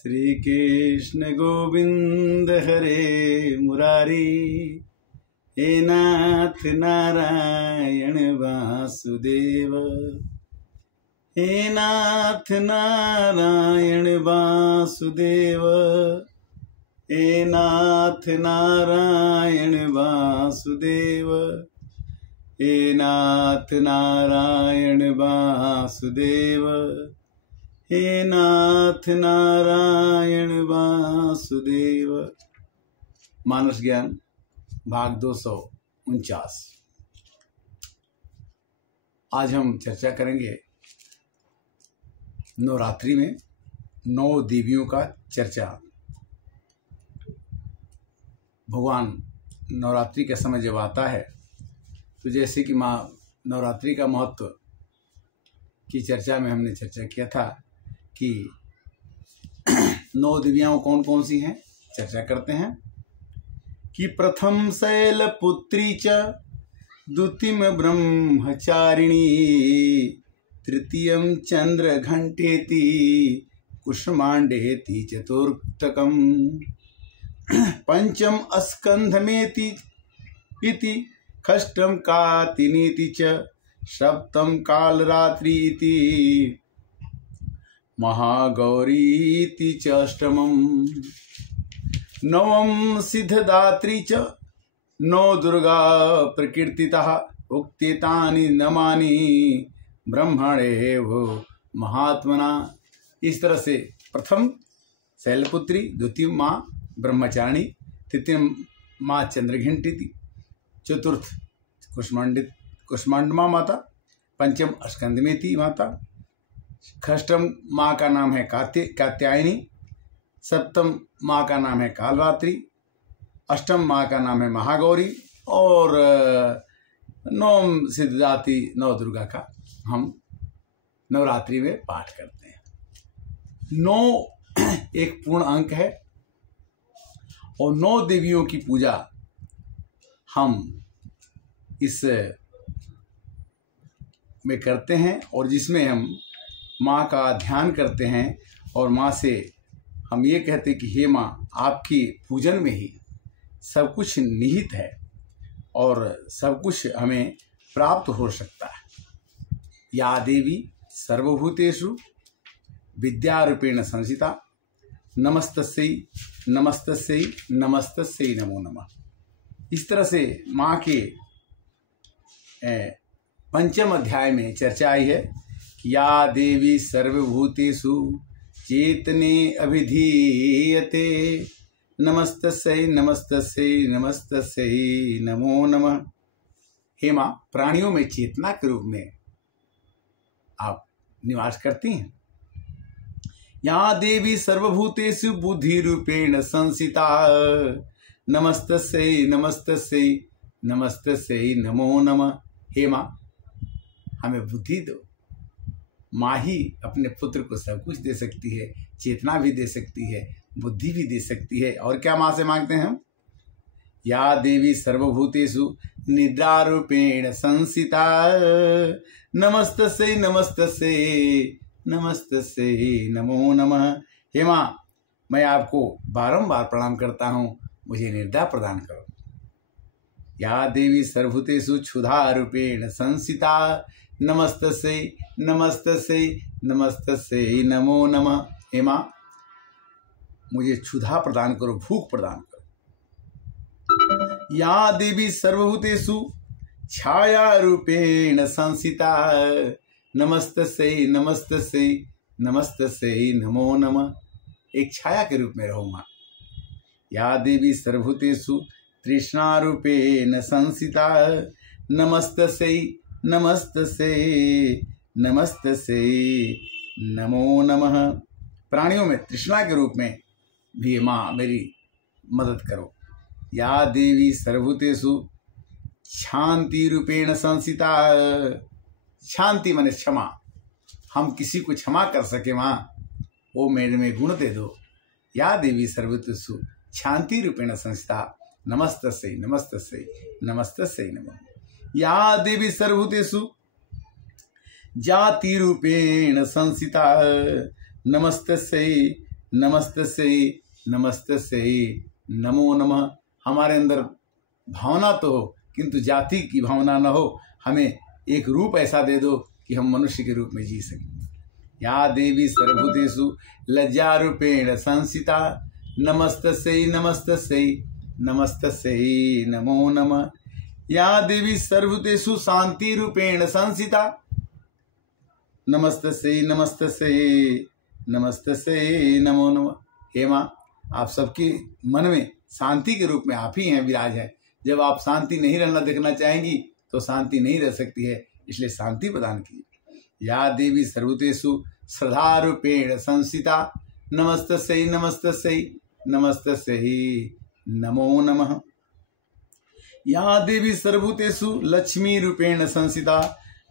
श्री कृष्ण गोविंद हरे मुरारी, हे नाथ नारायण वासुदेव, हे नाथ नारायण वासुदेव, हे नाथ नारायण वासुदेव, हे नाथ नारायण वासुदेव, हे नाथ नारायण वासुदेव। मानस ज्ञान भाग 249। आज हम चर्चा करेंगे नवरात्रि में 9 देवियों का चर्चा। भगवान नवरात्रि का समय जब आता है तो जैसे कि माँ नवरात्रि का महत्व की चर्चा में हमने चर्चा किया था कि 9 देवियाँ कौन कौन सी हैं, चर्चा करते हैं कि प्रथम शैलपुत्री च, द्वितीयम ब्रह्मचारिणी, तृतीयम चंद्रघंटेति, कुष्मांडेति चतुर्थकम, पंचम स्कंधमेति इति, षष्ठम कातिनीति च, सप्तम कालरात्रि इति, महागौरीति च अष्टमम, नवम सिद्धदात्री च, 9 दुर्गा प्रकीर्तितः, उक्तितानि नमानि ब्रह्मणेव महात्मना। इस तरह से प्रथम शैलपुत्री, द्वितीय माँ ब्रह्मचारिणी, तृतीय माँ चंद्रघंटिति, चतुर्थ कुष्मांडमा माता, पंचम स्कंदमेति माता, षष्ठम माँ का नाम है कात्यायनी, सप्तम माँ का नाम है कालरात्रि, अष्टम माँ का नाम है महागौरी और 9 सिद्धदाती 9 दुर्गा का हम नवरात्रि में पाठ करते हैं। 9 एक पूर्ण अंक है और 9 देवियों की पूजा हम इस में करते हैं और जिसमें हम माँ का ध्यान करते हैं और माँ से हम ये कहते हैं कि हे माँ, आपकी पूजन में ही सब कुछ निहित है और सब कुछ हमें प्राप्त हो सकता है। या देवी सर्वभूतेषु विद्यारूपेण संस्थिता, नमस्तस्यै नमस्तस्यै नमस्तस्यै नमो नमः। इस तरह से माँ के पंचम अध्याय में चर्चा आई है कि या देवी सर्वभूतेषु चेतने अभिधीयते, नमस्तस्यै नमस्तस्यै नमस्तस्यै नमो नमः। हे माँ, प्राणियों में चेतना के रूप में आप निवास करती हैं। या देवी सर्वभूतेषु बुद्धि रूपेण संस्थिता, नमस्तस्यै नमस्तस्यै नमस्तस्यै नमो नमः। हे माँ, हमें बुद्धि दो। माँ ही अपने पुत्र को सब कुछ दे सकती है, चेतना भी दे सकती है, बुद्धि भी दे सकती है। और क्या माँ से मांगते हैं हम? या देवी सर्वभूतेषु निद्रारूपेण संस्थिता, नमस्तस्यै नमस्तस्यै नमस्तस्यै नमो नमः। हे माँ, मैं आपको बारंबार प्रणाम करता हूँ, मुझे निद्रा प्रदान करो। या देवी सर्वभूतेषु क्षुधारूपेण संस्थिता, नमस्तस्यै नमस्तस्यै नमस्तस्यै नमो नमः। हे माँ, मुझे क्षुधा प्रदान करो, भूख प्रदान करो। या देवी सर्वभूतेषु छाया रूपेण संस्थिता, नमस्तस्यै नमस्तस्यै नमस्तस्यै नमो नमः। एक छाया के रूप में रहो माँ। या देवी सर्वभूतेषु तृष्णा रूपेण संस्थिता, नमस्तस्यै नमस्तस्यै नमस्तस्यै नमो नमः। प्राणियों में तृष्णा के रूप में भी माँ मेरी मदद करो। या देवी सर्वभूतेषु शांति रूपेण संस्थिता, शांति माने क्षमा, हम किसी को क्षमा कर सके माँ, वो मेरे में गुण दे दो। या देवी सर्वभूतेषु शांति रूपेण संस्थिता, नमस्तस्यै नमस्तस्यै नमस्तस्यै नमः। या देवी सर्वभूतेषु जाति रूपेण संस्थिता, नमस्तस्यै नमस्तस्यै नमो नमः। हमारे अंदर भावना तो हो किंतु जाति की भावना न हो। हमें एक रूप ऐसा दे दो कि हम मनुष्य के रूप में जी सकें। या देवी सर्वभूतेषु लज्जा रूपेण संस्थिता नमस्तस्यै नमस्तस्यै नमस्तस्यै नमो नमः। या देवी सर्वभूतेषु शांति रूपेण संस्थिता नमस्तस्यै नमस्तस्यै नमस्तस्यै नमो नमः। हे माँ, आप सबके मन में शांति के रूप में आप ही हैं, विराज है। जब आप शांति नहीं रहना देखना चाहेंगी तो शांति नहीं रह सकती है, इसलिए शांति प्रदान कीजिए। या देवी सर्वभूतेषु श्रद्धा रूपेण संस्थिता नमस्तस्यै नमस्तस्यै नमस्तस्यै नमो नमः। या देवी सर्वभूतेषु लक्ष्मी रूपेण संस्थिता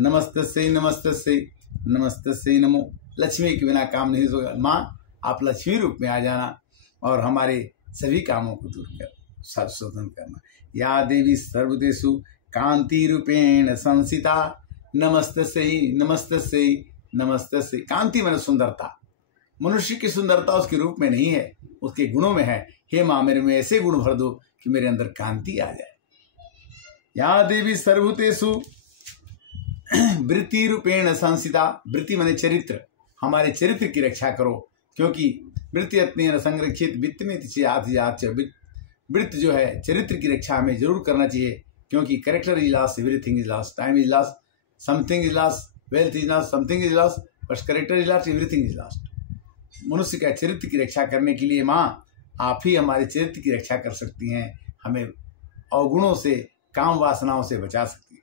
नमस्तस्यै नमस्तस्यै नमस्तस्यै नमो। लक्ष्मी के बिना काम नहीं होगा। माँ, आप लक्ष्मी रूप में आ जाना और हमारे सभी कामों को दूर कर शोधन करना। या देवी सर्वभूतेषु कांति रूपेण संस्थिता नमस्तस्यै नमस्तस्यै नमस्तस्यै। कांति माने सुंदरता। मनुष्य की सुंदरता उसके रूप में नहीं है, उसके गुणों में है। हे माँ, मेरे में ऐसे गुण भर दो कि मेरे अंदर कांति आ जाए। या देवी सर्वभूतेषु वृत्ति रूपेण संस्थिता। वृत्ति माने चरित्र। हमारे चरित्र की रक्षा करो, क्योंकि वृत्ति अत्नेन संरक्षित वित्त में वृत्त जो है चरित्र की रक्षा हमें जरूर करना चाहिए, क्योंकि character is lost, everything is lost, time is lost, something is lost, wealth is lost, something is lost, but character is lost, everything is lost. मनुष्य का चरित्र की रक्षा करने के लिए माँ, आप ही हमारे चरित्र की रक्षा कर सकती हैं, हमें अवगुणों से, काम वासनाओं से बचा सकती है।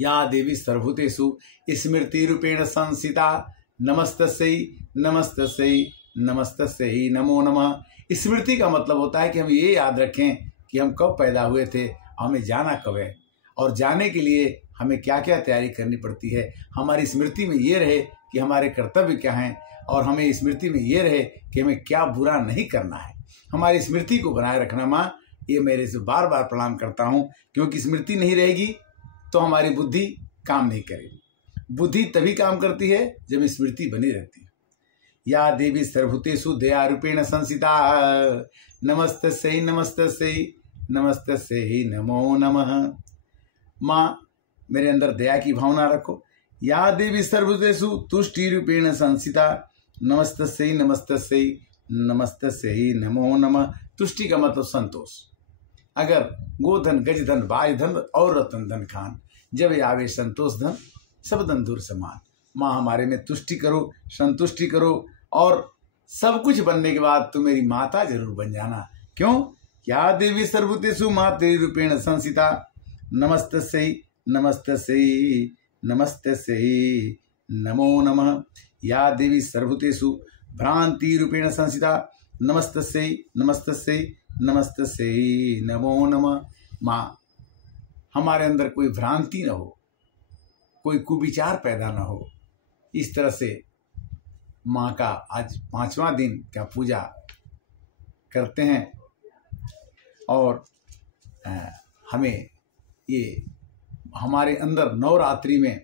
या देवी सर्वभूतेषु स्मृति रूपेण संस्थिता नमस्तस्यै नमस्तस्यै नमस्तस्यै नमो नमः। स्मृति का मतलब होता है कि हम ये याद रखें कि हम कब पैदा हुए थे, हमें जाना कब है, और जाने के लिए हमें क्या क्या तैयारी करनी पड़ती है। हमारी स्मृति में ये रहे कि हमारे कर्तव्य क्या हैं, और हमें स्मृति में ये रहे कि हमें क्या बुरा नहीं करना है। हमारी स्मृति को बनाए रखना माँ, ये मेरे से बार बार प्रणाम करता हूँ, क्योंकि स्मृति नहीं रहेगी तो हमारी बुद्धि काम नहीं करेगी। बुद्धि तभी काम करती है जब स्मृति बनी रहती है। या देवी सर्वभूतेषु दया रूपेण संस्थिता नमस्तस्यै नमस्तस्यै नमस्तस्यै नमो नमः। माँ, मेरे अंदर दया की भावना रखो। या देवी सर्वभूतेषु तुष्टि रूपेण संस्थिता नमस्तस्यै नमस्तस्यै नमस्तस्यै नमो नमः। तुष्टि का मतलब संतोष। अगर गोधन गजधन बाजधन और रतन धन खान, जब आवे संतोष धन सब धन दूर समान। माँ, हमारे में तुष्टि करो, संतुष्टि करो, और सब कुछ बनने के बाद तुम मेरी माता जरूर बन जाना। क्यों? या देवी सर्वभूतेषु मातृ रूपेण संस्थिता नमस्तस्यै नमस्तस्यै नमस्तस्यै नमो नमः। या देवी सर्वभूतेषु भ्रांति रूपेण संस्थिता नमस्तस्यै नमस्तस्यै नमस्तस्यै नमो नमः। माँ, हमारे अंदर कोई भ्रांति न हो, कोई कुविचार पैदा न हो। इस तरह से माँ का आज 5वां दिन का पूजा करते हैं, और हमें ये हमारे अंदर नवरात्रि में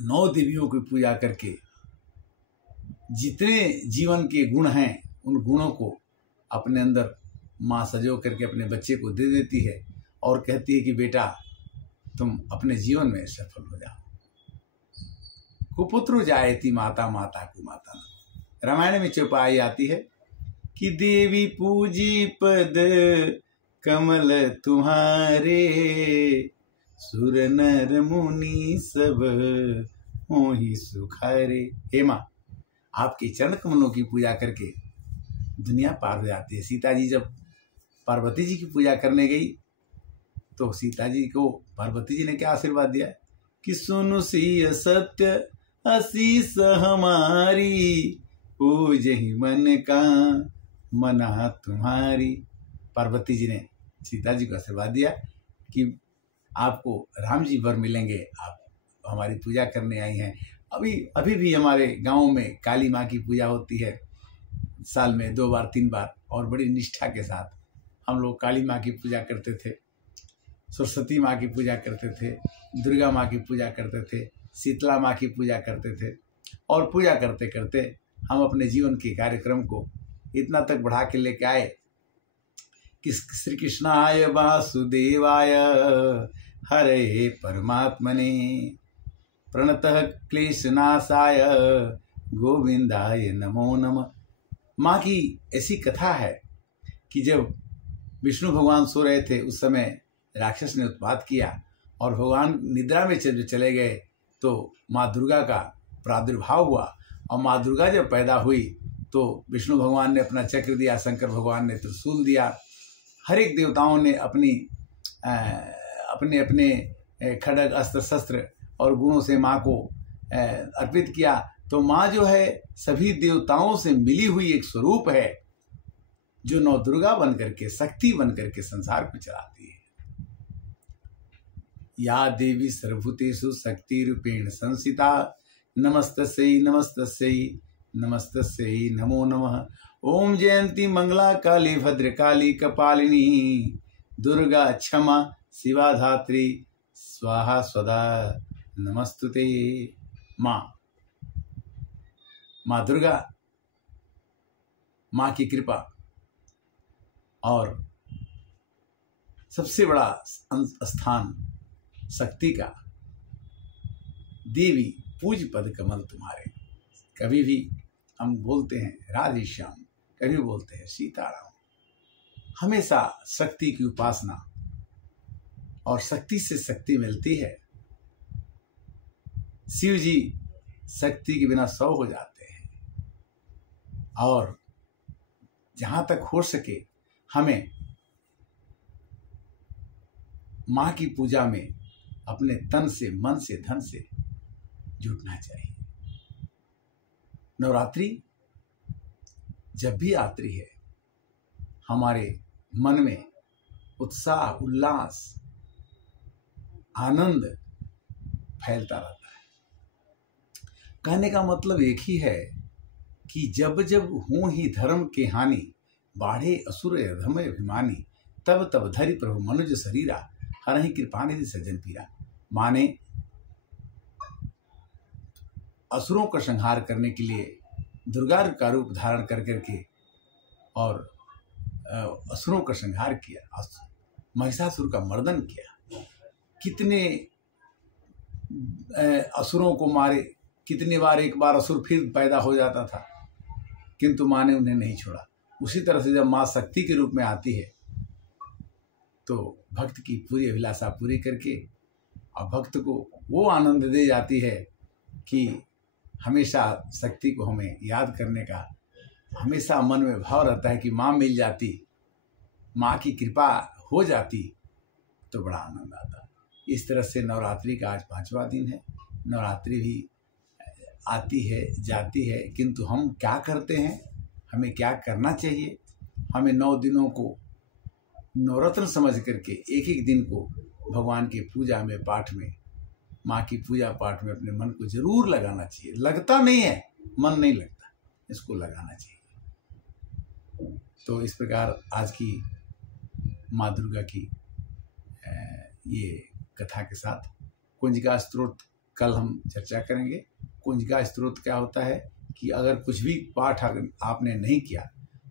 9 देवियों की पूजा करके जितने जीवन के गुण हैं उन गुणों को अपने अंदर माँ सजो करके अपने बच्चे को दे देती है, और कहती है कि बेटा तुम अपने जीवन में सफल हो जाओ। कुपुत्रु जायति माता माता को माता। रामायण में चौपाई आती है कि देवी पूजी पद कमल तुम्हारे, सुर नर मुनि सब होहि सुखारे। हे माँ, आपके चरण कमलों की पूजा करके दुनिया पार हो जाती है। सीता जी जब पार्वती जी की पूजा करने गई तो सीता जी को पार्वती जी ने क्या आशीर्वाद दिया कि सुनु सिय सत्य आशीष हमारी, पूजहि मन का मना तुम्हारी। पार्वती जी ने सीता जी को आशीर्वाद दिया कि आपको राम जी वर मिलेंगे, आप हमारी पूजा करने आई हैं। अभी भी हमारे गांव में काली माँ की पूजा होती है, साल में 2 बार 3 बार, और बड़ी निष्ठा के साथ हम लोग काली माँ की पूजा करते थे, सरस्वती माँ की पूजा करते थे, दुर्गा माँ की पूजा करते थे, शीतला माँ की पूजा करते थे, और पूजा करते करते हम अपने जीवन के कार्यक्रम को इतना तक बढ़ा के लेके आए कि श्री कृष्णाय वासुदेवाय हरे परमात्मने प्रणतः क्लेशनाशाय गोविंदाय नमो नमः। माँ की ऐसी कथा है कि जब विष्णु भगवान सो रहे थे उस समय राक्षस ने उत्पात किया और भगवान निद्रा में चले गए तो माँ दुर्गा का प्रादुर्भाव हुआ। और माँ दुर्गा जब पैदा हुई तो विष्णु भगवान ने अपना चक्र दिया, शंकर भगवान ने त्रिशूल दिया, हर एक देवताओं ने अपने अपने खड्ग अस्त्र शस्त्र और गुणों से माँ को अर्पित किया। तो माँ जो है सभी देवताओं से मिली हुई एक स्वरूप है जो नौ दुर्गा बन करके, शक्ति बन करके संसार को चलाती है। या देवी सर्वभूतेषु शक्ति रूपेण संस्थिता नमस्तस्यै नमस्तस्यै नमस्तस्यै नमो नमः। ओम जयंती मंगला काली भद्रकाली कपालिनी दुर्गा क्षमा शिवा धात्री स्वाहा स्वदा नमस्तुते। माँ दुर्गा, माँ की कृपा और सबसे बड़ा स्थान शक्ति का, देवी पूज पद कमल तुम्हारे। कभी भी हम बोलते हैं राधे श्याम, कभी बोलते हैं सीताराम, हमेशा शक्ति की उपासना, और शक्ति से शक्ति मिलती है। शिव जी शक्ति के बिना 100 हो जाते हैं। और जहाँ तक हो सके हमें माँ की पूजा में अपने तन से, मन से, धन से जुटना चाहिए। नवरात्रि जब भी आती है हमारे मन में उत्साह, उल्लास, आनंद फैलता रहता है। कहने का मतलब एक ही है कि जब जब हूँ ही धर्म के हानि, बाढ़े असुर अधम अभिमानी, तब तब धरि प्रभु मनुज शरीरा, हरहि कृपानिधि सज्जन पीरा। माने असुरों का संहार करने के लिए दुर्गा का रूप धारण कर करके और असुरों का संहार किया, महिषासुर का मर्दन किया, कितने असुरों को मारे, कितनी बार एक बार असुर फिर पैदा हो जाता था, किंतु माँ ने उन्हें नहीं छोड़ा। उसी तरह से जब माँ शक्ति के रूप में आती है तो भक्त की पूरी अभिलाषा पूरी करके और भक्त को वो आनंद दे जाती है कि हमेशा शक्ति को हमें याद करने का हमेशा मन में भाव रहता है कि माँ मिल जाती, माँ की कृपा हो जाती तो बड़ा आनंद आता। इस तरह से नवरात्रि का आज 5वां दिन है। नवरात्रि भी आती है जाती है, किंतु हम क्या करते हैं, हमें क्या करना चाहिए? हमें 9 दिनों को नवरत्न समझ करके एक एक दिन को भगवान की पूजा में, पाठ में, माँ की पूजा पाठ में अपने मन को जरूर लगाना चाहिए। लगता नहीं है, मन नहीं लगता, इसको लगाना चाहिए। तो इस प्रकार आज की माँ दुर्गा की ये कथा के साथ कुंजिका स्तोत्र कल हम चर्चा करेंगे। कुंजिका स्तोत्र क्या होता है कि अगर कुछ भी पाठ अगर आपने नहीं किया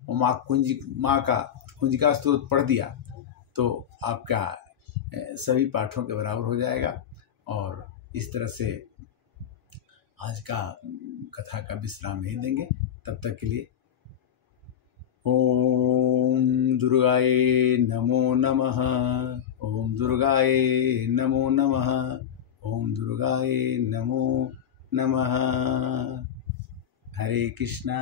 और माँ का कुंजिका स्तोत्र पढ़ दिया तो आपका सभी पाठों के बराबर हो जाएगा। और इस तरह से आज का कथा का विश्राम नहीं देंगे। तब तक के लिए ओम दुर्गाय नमो नमः, ओम दुर्गाय नमो नमः, ओम दुर्गाय नमो नमः। हरे कृष्णा